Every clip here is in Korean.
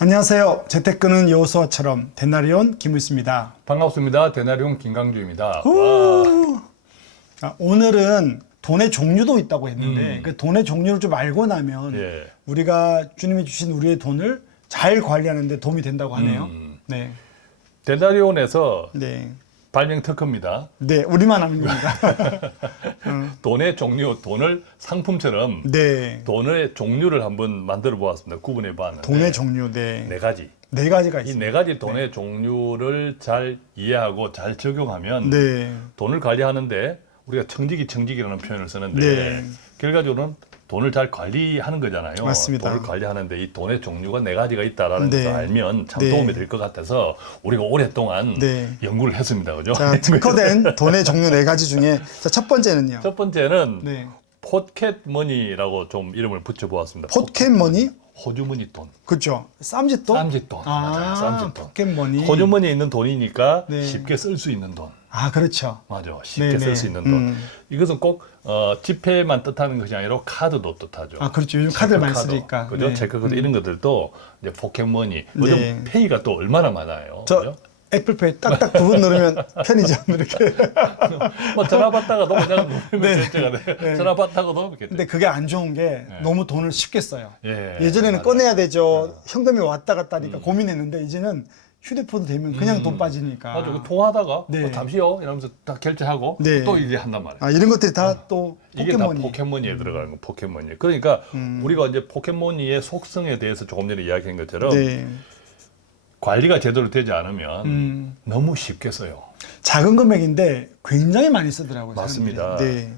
안녕하세요. 재테크는 여호수아처럼 데나리온 김일수입니다. 반갑습니다. 데나리온 김강주입니다. 와. 오늘은 돈의 종류도 있다고 했는데 그 돈의 종류를 좀 알고 나면 예. 우리가 주님이 주신 우리의 돈을 잘 관리하는 데 도움이 된다고 하네요. 네. 데나리온에서 네. 발명 특허입니다. 네, 우리만 아는 겁니다. 돈의 종류, 돈을 상품처럼 네. 돈의 종류를 한번 만들어 보았습니다. 구분해 보았는데 돈의 종류, 네. 네 가지. 네 가지가 이 있습니다. 네 가지 돈의 종류를 잘 이해하고 잘 적용하면 네. 돈을 관리하는데 우리가 청지기라는 표현을 쓰는데 네. 결과적으로는 돈을 잘 관리하는 거잖아요. 맞습니다. 돈을 관리하는데 이 돈의 종류가 네 가지가 있다라는 네. 것을 알면 참 네. 도움이 될 것 같아서 우리가 오랫동안 네. 연구를 했습니다. 그죠? 자, 특허된 돈의 종류 네 가지 중에 자, 첫 번째는요. 첫 번째는 네. 포켓머니라고 좀 이름을 붙여보았습니다. 포켓머니? 호주머니 돈. 그렇죠. 쌈짓돈? 쌈짓돈. 맞아요. 쌈짓돈. 포켓머니. 호주머니에 있는 돈이니까 네. 쉽게 쓸 수 있는 돈. 아, 그렇죠. 맞아. 쉽게 네네. 쓸 수 있는 돈. 이것은 꼭 지폐만 뜻하는 것이 아니라 카드도 뜻하죠. 아, 그렇죠. 요즘 카드를 많이 체크카드. 쓰니까. 그죠? 네. 체크카드 이런 것들도 이제 포켓머니. 요즘 네. 페이가 또 얼마나 많아요. 저 그죠? 애플페이 딱딱 두 번 누르면 편의점 이렇게. 뭐 전화 받다가도 그냥 누르면 네. 결제가 돼요. 네. 전화 받다가도 결제. 근데 그게 안 좋은 게 너무 돈을 쉽게 써요. 예, 예전에는 맞아요. 꺼내야 되죠. 현금이 왔다 갔다 하니까 고민했는데 이제는 휴대폰 되면 그냥 돈 빠지니까. 맞아. 그 통화하다가 네. 잠시요 이러면서 딱 결제하고 네. 또 이제 한단 말이에요. 아, 이런 것들이 다 또 이게 포켓몬이. 다 포켓몬이에 들어가는 거, 포켓몬이. 그러니까 우리가 이제 포켓몬이의 속성에 대해서 조금 전에 이야기한 것처럼 네. 관리가 제대로 되지 않으면 너무 쉽게 써요. 작은 금액인데 굉장히 많이 쓰더라고요. 맞습니다. 사람들이. 네.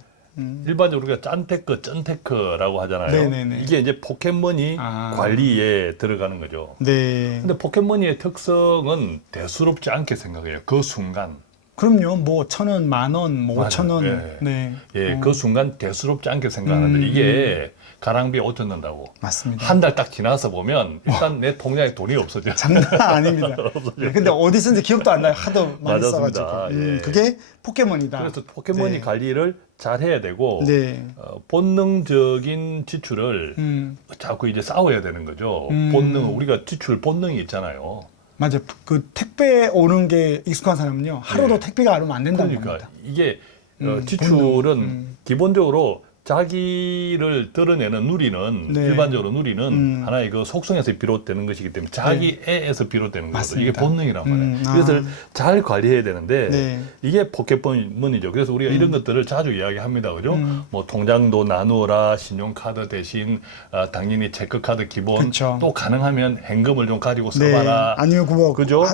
일반적으로 우리가 짠테크, 쩐테크라고 하잖아요. 네네네. 이게 이제 포켓몬이 아. 관리에 들어가는 거죠. 네. 근데 포켓몬이의 특성은 대수롭지 않게 생각해요. 그 순간. 그럼요. 뭐 1,000원, 10,000원, 뭐 맞아요. 5,000원. 네. 네. 예, 그 순간 대수롭지 않게 생각하는데 이게 가랑비에 5천 넣는다고. 맞습니다. 한 달 딱 지나서 보면 일단 내 통장에 돈이 없어져. 장난 아닙니다. 네, 근데 어디 쓴지 기억도 안 나요. 하도 많이 맞았습니다. 써가지고. 예. 그게 포켓몬이다. 그래서 포켓몬이 네. 관리를 잘 해야 되고 네. 본능적인 지출을 음, 자꾸 이제 싸워야 되는 거죠. 우리가 지출 본능이 있잖아요. 맞아요. 그 택배 오는 게 익숙한 사람은요. 하루도 네. 택배가 안 오면 안 된다는 그러니까 겁니다. 이게 지출은 본능. 기본적으로 자기를 드러내는 누리는 네. 일반적으로 누리는 하나의 그 속성에서 비롯되는 것이기 때문에 자기애에서 비롯되는 거거든요. 이게 맞습니다. 본능이란 말이에요. 아. 그것을 잘 관리해야 되는데 네. 이게 포켓몬이죠. 그래서 우리가 이런 것들을 자주 이야기합니다. 그죠? 뭐 통장도 나누어라, 신용카드 대신 당연히 체크카드 기본, 그쵸. 또 가능하면 현금을 좀 가지고 네. 써봐라. 아니면 그거 그죠?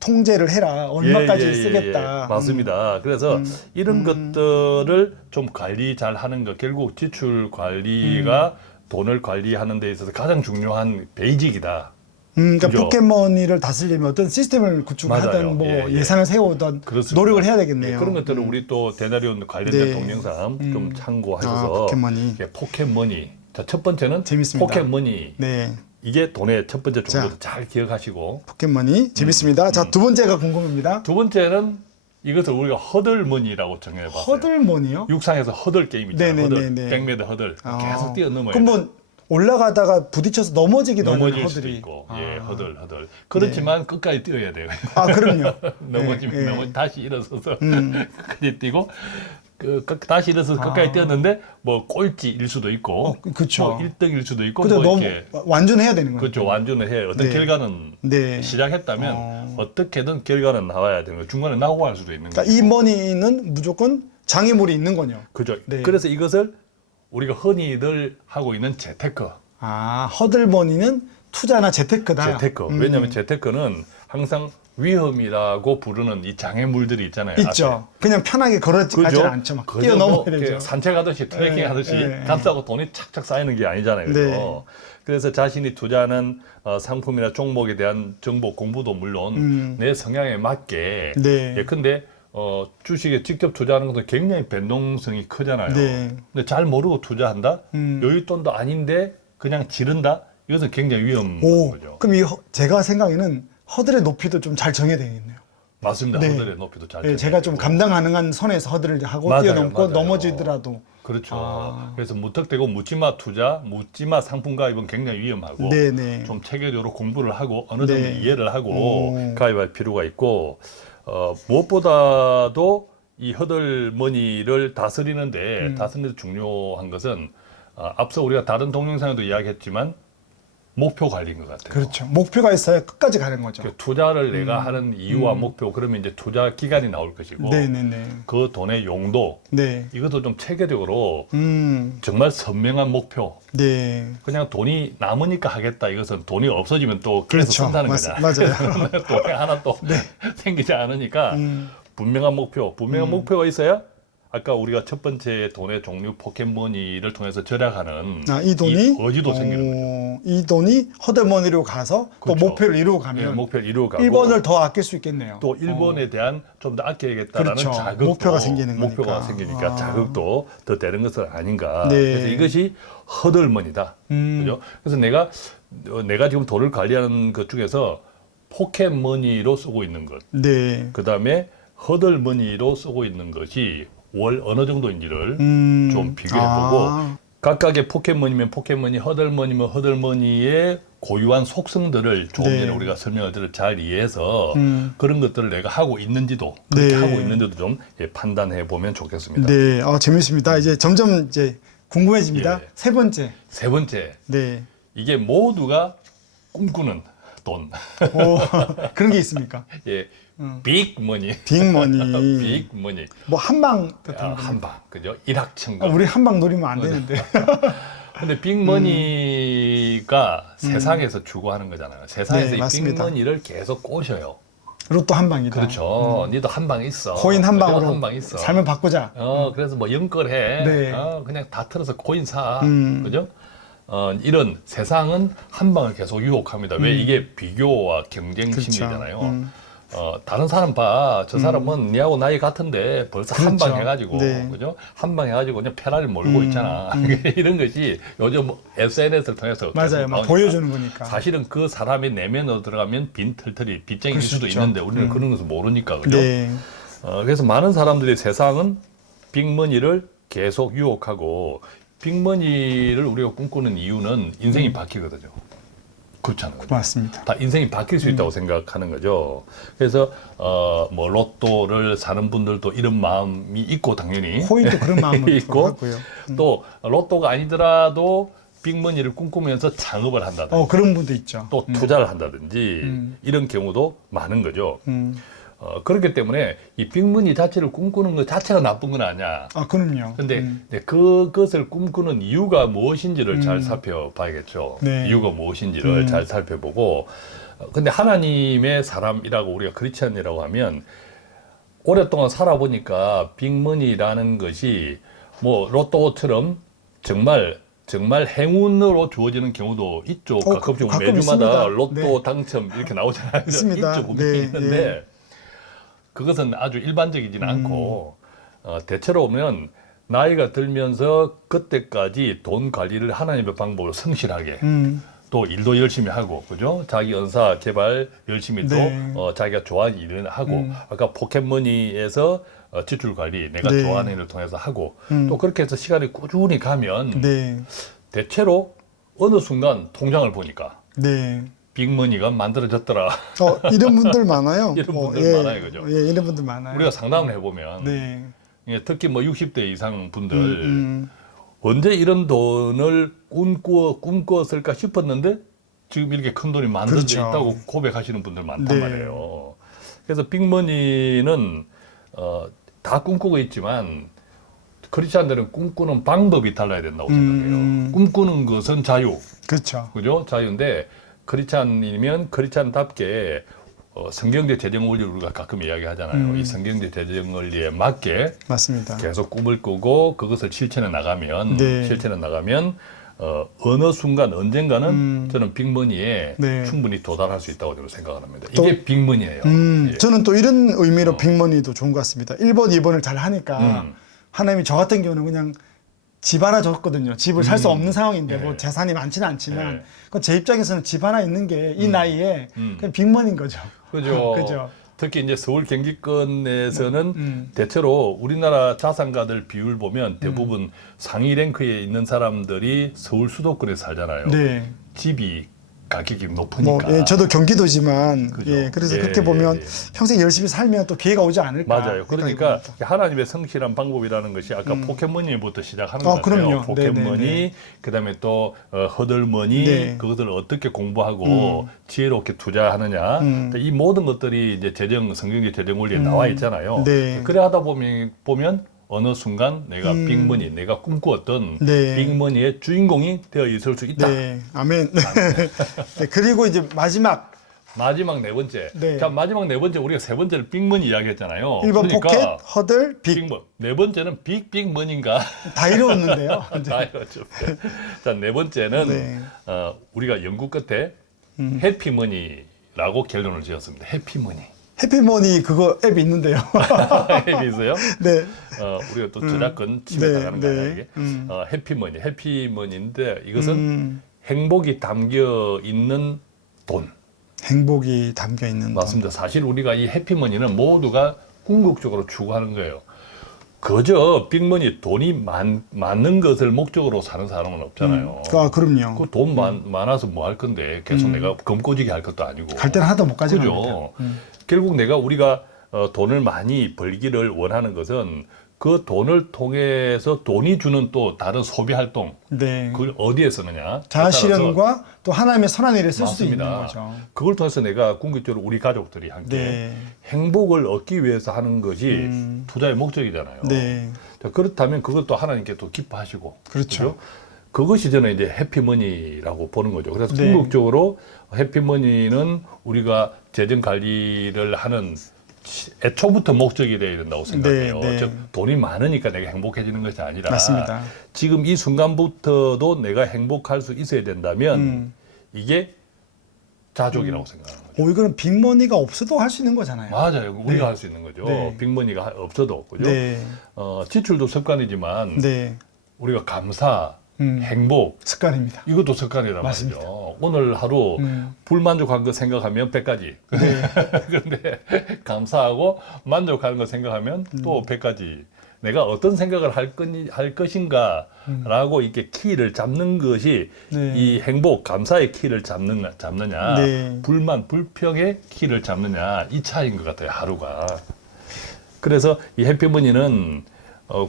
통제를 해라. 얼마까지 예, 쓰겠다. 맞습니다. 그래서 이런 것들을 좀 관리 잘 하는 것, 결국 지출 관리가 돈을 관리하는 데 있어서 가장 중요한 베이직이다. 그러니까 그죠? 포켓몬이를 다스리려면 어떤 시스템을 구축하든 맞아요. 뭐 예, 예. 예산을 세우든 그렇습니다. 노력을 해야 되겠네요. 예, 그런 것들을 우리 또 데나리온 관련된 네. 동영상 좀 참고하셔서 아, 포켓머니. 예, 포켓머니. 자, 첫 번째는 재밌습니다. 포켓머니. 네. 이게 돈의 첫 번째 종류를 자. 잘 기억하시고 포켓몬이 재밌습니다. 자, 두 번째가 궁금합니다. 두 번째는 이것을 우리가 허들머니라고 정해봤어요. 허들몬이요? 육상에서 허들 게임 있잖아요. 네네네네. 허들, 100m 허들 계속 뛰어넘어야 그럼 돼요. 뭐 올라가다가 부딪혀서 넘어지기도 하는 넘어질 수도 허들이. 있고, 아. 예, 허들. 그렇지만 끝까지 뛰어야 돼요. 아, 그럼요. 넘어지면 예, 예. 다시 일어서서 끝까지 뛰고, 다시 일어서서 끝까지 뛰었는데, 뭐 꼴찌일 수도 있고, 그쵸. 뭐 1등일 수도 있고, 근데 뭐 너무 이렇게. 완전해야 되는 거예요. 그렇죠. 완전을 해요. 어떤 네. 결과는 네. 시작했다면 어떻게든 결과는 나와야 되는 거예요. 중간에 나고 할 수도 있는 거죠. 그러니까 이 머니는 무조건 장애물이 있는 거죠. 그죠. 네. 그래서 이것을 우리가 흔히들 하고 있는 재테크. 아, 허들머니는 투자나 재테크다. 재테크. 왜냐하면 재테크는 항상 위험이라고 부르는 이 장애물들이 있잖아요. 있죠. 그냥 편하게 걸어가지 그죠? 않죠. 막 그저 뛰어넘어야 뭐 되죠. 이렇게 산책하듯이 트레킹 네, 하듯이 네. 감싸고 돈이 착착 쌓이는 게 아니잖아요. 그죠? 네. 그래서 자신이 투자하는 상품이나 종목에 대한 정보 공부도 물론 내 성향에 맞게. 네. 예, 근데 주식에 직접 투자하는 것도 굉장히 변동성이 크잖아요. 네. 근데 잘 모르고 투자한다? 여윳돈도 아닌데 그냥 지른다? 이것은 굉장히 위험한 오, 거죠. 그럼 제가 생각에는 허들의 높이도 좀 잘 정해야 되겠네요. 맞습니다. 네. 허들의 높이도 잘 네, 제가 좀 감당 가능한 선에서 허들을 하고 맞아요, 뛰어넘고 맞아요. 넘어지더라도 그렇죠. 아. 그래서 무턱대고 묻지마 투자, 묻지마 상품 가입은 굉장히 위험하고 네네. 좀 체계적으로 공부를 하고 어느 정도 네. 이해를 하고 오. 가입할 필요가 있고 무엇보다도 이 허들머니를 다스리는데 다스리는데 중요한 것은 앞서 우리가 다른 동영상에도 이야기했지만 목표 관리인 것 같아요. 그렇죠. 목표가 있어야 끝까지 가는 거죠. 그 투자를 내가 하는 이유와 목표 그러면 이제 투자 기간이 나올 것이고 네네네. 그 돈의 용도 네. 이것도 좀 체계적으로 음. 정말 선명한 목표. 네. 그냥 돈이 남으니까 하겠다. 이것은 돈이 없어지면 또 계속 그렇죠. 쓴다는 거잖아요. 맞아요. 돈이 하나 또 생기지 않으니까 분명한 목표. 분명한 목표가 있어야 아까 우리가 첫 번째 돈의 종류 포켓머니를 통해서 절약하는 이 돈이 의지도 생기는 거죠. 이 돈이 허들머니로 가서 그렇죠. 또 목표를 이루고 예, 가면 목표를 이루어 가고 1번을 더 아낄 수 있겠네요. 또 1번에 대한 좀 더 아껴야겠다라는 그렇죠. 자극도 목표가 생기는 목표가 거니까. 생기니까 자극도 더 되는 것은 아닌가. 네. 그래서 이것이 허들머니다. 그죠? 그래서 내가 지금 돈을 관리하는 것 중에서 포켓머니로 쓰고 있는 것, 네. 그 다음에 허들머니로 쓰고 있는 것이 월 어느 정도인지를 좀 비교해보고 각각의 포켓머니면 포켓머니, 허들머니면 허들머니의 고유한 속성들을 조금 네. 전에 우리가 설명을 잘 이해해서 그런 것들을 내가 하고 있는지도 네. 그렇게 하고 있는지도 좀 판단해 보면 좋겠습니다. 네. 재밌습니다. 이제 점점 이제 궁금해집니다. 예. 세 번째. 세 번째, 네. 이게 모두가 꿈꾸는 돈. 그런 게 있습니까? 예, 빅머니. 빅머니. 빅머니. 뭐 한방 같은 거. 한방, 그죠? 일확천금. 우리 한방 노리면 안 되는데. 근데 빅머니가 세상에서 추구하는 거잖아요. 세상에서 네, 이 맞습니다. 빅머니를 계속 꼬셔요. 로또 한방이다. 그렇죠. 니도 한 방 있어. 코인 한 방으로 한 방 있어. 삶을 바꾸자. 그래서 뭐 연끌해. 네. 그냥 다 틀어서 코인 사. 그죠? 이런 세상은 한 방을 계속 유혹합니다. 왜 이게 비교와 경쟁 그렇죠. 심리잖아요. 다른 사람 봐. 저 사람은 니하고 나이 같은데 벌써 한 방 그렇죠. 해가지고, 네. 그죠? 한 방 해가지고 그냥 페라리 몰고 있잖아. 이런 것이 요즘 SNS를 통해서 맞아요. 계속 막 나오니까. 보여주는 거니까. 사실은 그 사람의 내면으로 들어가면 빈 털털이 빚쟁이일 그럴 수 수도 있죠. 있는데 우리는 그런 것을 모르니까, 그죠? 네. 그래서 많은 사람들이 세상은 빅머니를 계속 유혹하고 빅머니를 우리가 꿈꾸는 이유는 인생이 바뀌거든요. 그렇잖아요. 맞습니다. 다 인생이 바뀔 수 있다고 생각하는 거죠. 그래서 뭐 로또를 사는 분들도 이런 마음이 있고 당연히 코인도 그런 마음을 있고 하고요. 또 로또가 아니더라도 빅머니를 꿈꾸면서 창업을 한다든지 그런 분도 있죠. 또 투자를 한다든지 이런 경우도 많은 거죠. 그렇기 때문에 이 빅머니 자체를 꿈꾸는 것 자체가 나쁜 건 아니야. 그럼요. 근데 이제 그것을 꿈꾸는 이유가 무엇인지를 잘 살펴봐야겠죠. 네. 이유가 무엇인지를 잘 살펴보고 근데 하나님의 사람이라고 우리가 크리스찬이라고 하면 오랫동안 살아보니까 빅머니라는 것이 뭐 로또처럼 정말 행운으로 주어지는 경우도 있죠. 가끔 매주마다 있습니다. 로또 네. 당첨 이렇게 나오잖아요. 있습니다. 있죠. 분명히 네, 있는데 그것은 아주 일반적이지는 않고 대체로 보면 나이가 들면서 그때까지 돈 관리를 하나님의 방법으로 성실하게 또 일도 열심히 하고, 그죠? 자기 은사 개발 열심히 네. 또 자기가 좋아하는 일을 하고 아까 포켓머니에서 지출 관리 내가 네. 좋아하는 일을 통해서 하고 또 그렇게 해서 시간이 꾸준히 가면 네. 대체로 어느 순간 통장을 보니까 네. 빅머니가 만들어졌더라. 이런 분들 많아요. 이런 분들 많아요, 그죠? 예, 이런 분들 많아요. 우리가 상담을 해보면 네. 예, 특히 뭐 60대 이상 분들 언제 이런 돈을 꿈꾸었을까 싶었는데 지금 이렇게 큰 돈이 만들어져 그렇죠. 있다고 고백하시는 분들 많단 네. 말이에요. 그래서 빅머니는 다 꿈꾸고 있지만 크리스찬들은 꿈꾸는 방법이 달라야 된다고 생각해요. 꿈꾸는 것은 자유, 그렇죠. 그죠? 자유인데 크리스찬이면 크리스찬답게 성경적 재정 원리를 우리가 가끔 이야기하잖아요. 이 성경적 재정 원리에 맞게 맞습니다. 계속 꿈을 꾸고 그것을 실천해 나가면 네. 어느 순간 언젠가는 저는 빅머니에 네. 충분히 도달할 수 있다고 저는 생각을 합니다. 또- 이게 빅머니예요. 예. 저는 또 이런 의미로 빅머니도 좋은 것 같습니다. 1번, 2번을 잘 하니까 하나님이 저 같은 경우는 그냥 집 하나 줬거든요. 집을 살 수 없는 상황인데 뭐 재산이 많지는 않지만 네. 제 입장에서는 집 하나 있는 게 이 나이에 그냥 빅머니인 거죠. 그죠. 그죠. 특히 이제 서울 경기권에서는 대체로 우리나라 자산가들 비율 보면 대부분 상위 랭크에 있는 사람들이 서울 수도권에 살잖아요. 네. 집이 가격이 뭐, 높으니까. 예, 저도 경기도지만, 그죠. 예, 그래서 예, 그렇게 예, 보면 예. 평생 열심히 살면 또 기회가 오지 않을까. 맞아요. 그러니까 생각이 하나님의 성실한 방법이라는 것이 아까 포켓머니부터 시작하는 것 것 같아요. 그럼요. 포켓머니, 네네네. 그다음에 또 허들머니, 네. 그것을 어떻게 공부하고 지혜롭게 투자하느냐. 이 모든 것들이 이제 성경의 재정 원리에 나와 있잖아요. 네. 그래 하다 보면 어느 순간 내가 빅머니, 내가 꿈꾸었던 네. 빅머니의 주인공이 되어 있을 수 있다. 네, 아멘. 네, 그리고 이제 마지막 마지막 네 번째. 네. 자, 마지막 네 번째 우리가 세 번째를 빅머니 이야기했잖아요. 1번 그러니까 포켓, 허들, 빅. 빅먼. 네 번째는 빅머니인가? 다 이루었는데요. 다 이렇죠. 자, 네 번째는 네. 우리가 연구 끝에 해피머니라고 결론을 지었습니다. 해피머니. 해피머니 그거 앱 있는데요. 앱이 있어요? 네. 우리가 또 저작권 침해 네, 당하는 거 네. 아니야 이게? 해피머니인데 이것은 행복이 담겨 있는 돈. 행복이 담겨 있는 맞습니다. 사실 우리가 이 해피머니는 모두가 궁극적으로 추구하는 거예요. 그저 빅머니 돈이 많은 것을 목적으로 사는 사람은 없잖아요. 그럼요. 그 돈 많아서 뭐 할 건데 계속 내가 검꼬지게 할 것도 아니고. 갈 때는 하나도 못 가지는 그죠. 결국 우리가 돈을 많이 벌기를 원하는 것은 그 돈을 통해서 돈이 주는 또 다른 소비 활동. 네. 그걸 어디에 쓰느냐. 자아실현과 또 하나님의 선한 일에 쓸 수도 있는 맞습니다. 거죠. 그걸 통해서 내가 궁극적으로 우리 가족들이 함께 네. 행복을 얻기 위해서 하는 것이 투자의 목적이잖아요. 네. 자, 그렇다면 그것도 하나님께 또 기뻐하시고. 그렇죠. 그죠? 그것이 저는 이제 해피머니라고 보는 거죠. 그래서 네. 궁극적으로 해피머니는 우리가 재정 관리를 하는 애초부터 목적이 되어야 된다고 생각해요. 네, 네. 즉 돈이 많으니까 내가 행복해지는 것이 아니라 맞습니다. 지금 이 순간부터도 내가 행복할 수 있어야 된다면 이게 자족이라고 생각하는 거죠. 이거는 빅머니가 없어도 할 수 있는 거잖아요. 맞아요. 우리가 네. 할 수 있는 거죠. 네. 빅머니가 없어도 그죠. 네. 지출도 습관이지만 네. 우리가 감사, 행복 습관입니다. 이것도 습관이란 맞습니다. 말이죠. 오늘 하루 불만족한 거 생각하면 100가지. 네. 그런데 감사하고 만족하는 거 생각하면 또 100가지. 내가 어떤 생각을 할 것인가라고 이렇게 키를 잡는 것이 네. 이 행복, 감사의 키를 잡느냐, 네. 불만, 불평의 키를 잡느냐 이 차이인 것 같아요. 하루가. 그래서 이 해피머니는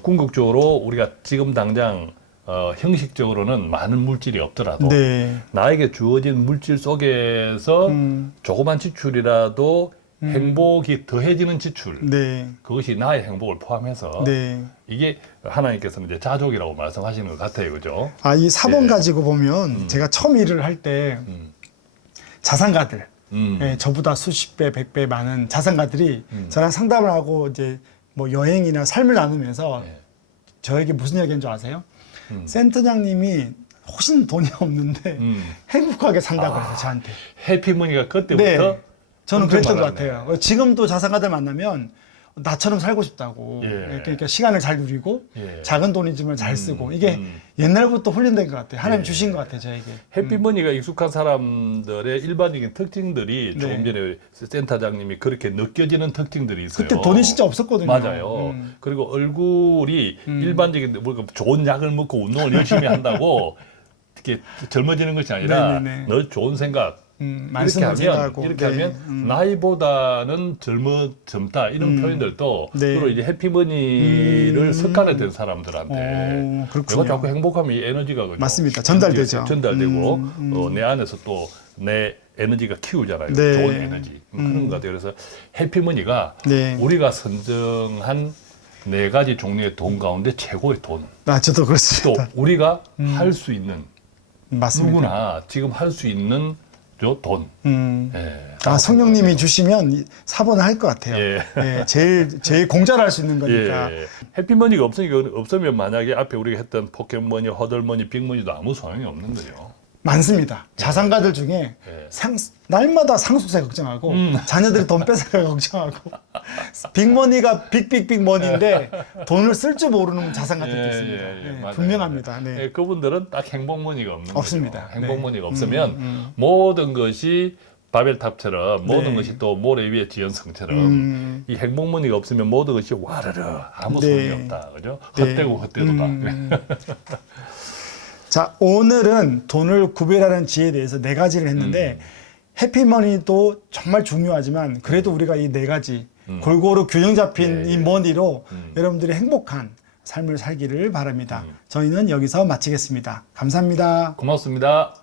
궁극적으로 우리가 지금 당장 형식적으로는 많은 물질이 없더라도 네. 나에게 주어진 물질 속에서 조그만 지출이라도 행복이 더해지는 지출 네. 그것이 나의 행복을 포함해서 네. 이게 하나님께서는 이제 자족이라고 말씀하시는 것 같아요, 그죠? 이 4번 예. 가지고 보면 제가 처음 일을 할 때 자산가들 예, 저보다 수십 배, 100배 많은 자산가들이 저랑 상담을 하고 이제 뭐 여행이나 삶을 나누면서 예. 저에게 무슨 이야기인 줄 아세요? 센터장님이 훨씬 돈이 없는데 행복하게 산다고 해서 저한테. 해피머니가 그때부터 네. 저는 엄청 그랬던 것 많았네. 같아요. 지금도 자산가들 만나면 나처럼 살고 싶다고. 예. 그러니까 시간을 잘 누리고 예. 작은 돈이지만 잘 쓰고 이게 옛날부터 훈련된 것 같아요. 하나님 주신 것 같아요, 저에게. 해피머니가 익숙한 사람들의 일반적인 특징들이 네. 조금 전에 센터장님이 그렇게 느껴지는 특징들이 있어요. 그때 돈이 진짜 없었거든요. 맞아요. 그리고 얼굴이 일반적인 뭐 좋은 약을 먹고 운동을 열심히 한다고 이렇게 젊어지는 것이 아니라 네네네. 늘 좋은 생각 이렇게 말씀을 하면 생각하고. 이렇게 네. 하면 나이보다는 젊다 이런 표현들도 네. 주로 이제 해피머니를 습관에 된 사람들한테 그렇군요. 내가 자꾸 행복하면 이 에너지가 그죠? 맞습니다. 전달되죠. 전달되고 내 안에서 또 내 에너지가 키우잖아요. 네. 좋은 에너지 그런 것 같아요. 그래서 해피머니가 네. 우리가 선정한 4가지 종류의 돈 가운데 최고의 돈. 저도 또 그렇습니다. 우리가 할 수 있는 맞습니다. 누구나 지금 할 수 있는 돈. 예, 성령님이 주시면 4번을 할 것 같아요. 예. 예, 제일 공짜로 할 수 있는 거니까. 예. 해피머니가 없으면 만약에 앞에 우리가 했던 포켓머니, 허들머니, 빅머니도 아무 소용이 없는 거죠. 많습니다. 자산가들 중에 예. 날마다 상속세 걱정하고 자녀들이 돈 뺏어가 걱정하고 빅머니가 빅머니인데 돈을 쓸 줄 모르는 자산가들도 있습니다. 예, 맞아요. 분명합니다. 네. 예, 그분들은 딱 행복머니가 없는 없습니다. 거죠. 행복머니가 네. 없으면 모든 것이 바벨탑처럼 모든 네. 것이 또 모래 위에 지은 성처럼 이 행복무늬가 없으면 모든 것이 와르르 아무 네. 소용이 없다. 그죠? 네. 헛되고 헛되도다. 자, 오늘은 돈을 구별하는 지혜에 대해서 4가지를 했는데 해피머니도 정말 중요하지만 그래도 우리가 이 4가지 골고루 균형 잡힌 예, 이 예. 머니로 여러분들이 행복한 삶을 살기를 바랍니다. 저희는 여기서 마치겠습니다. 감사합니다. 고맙습니다.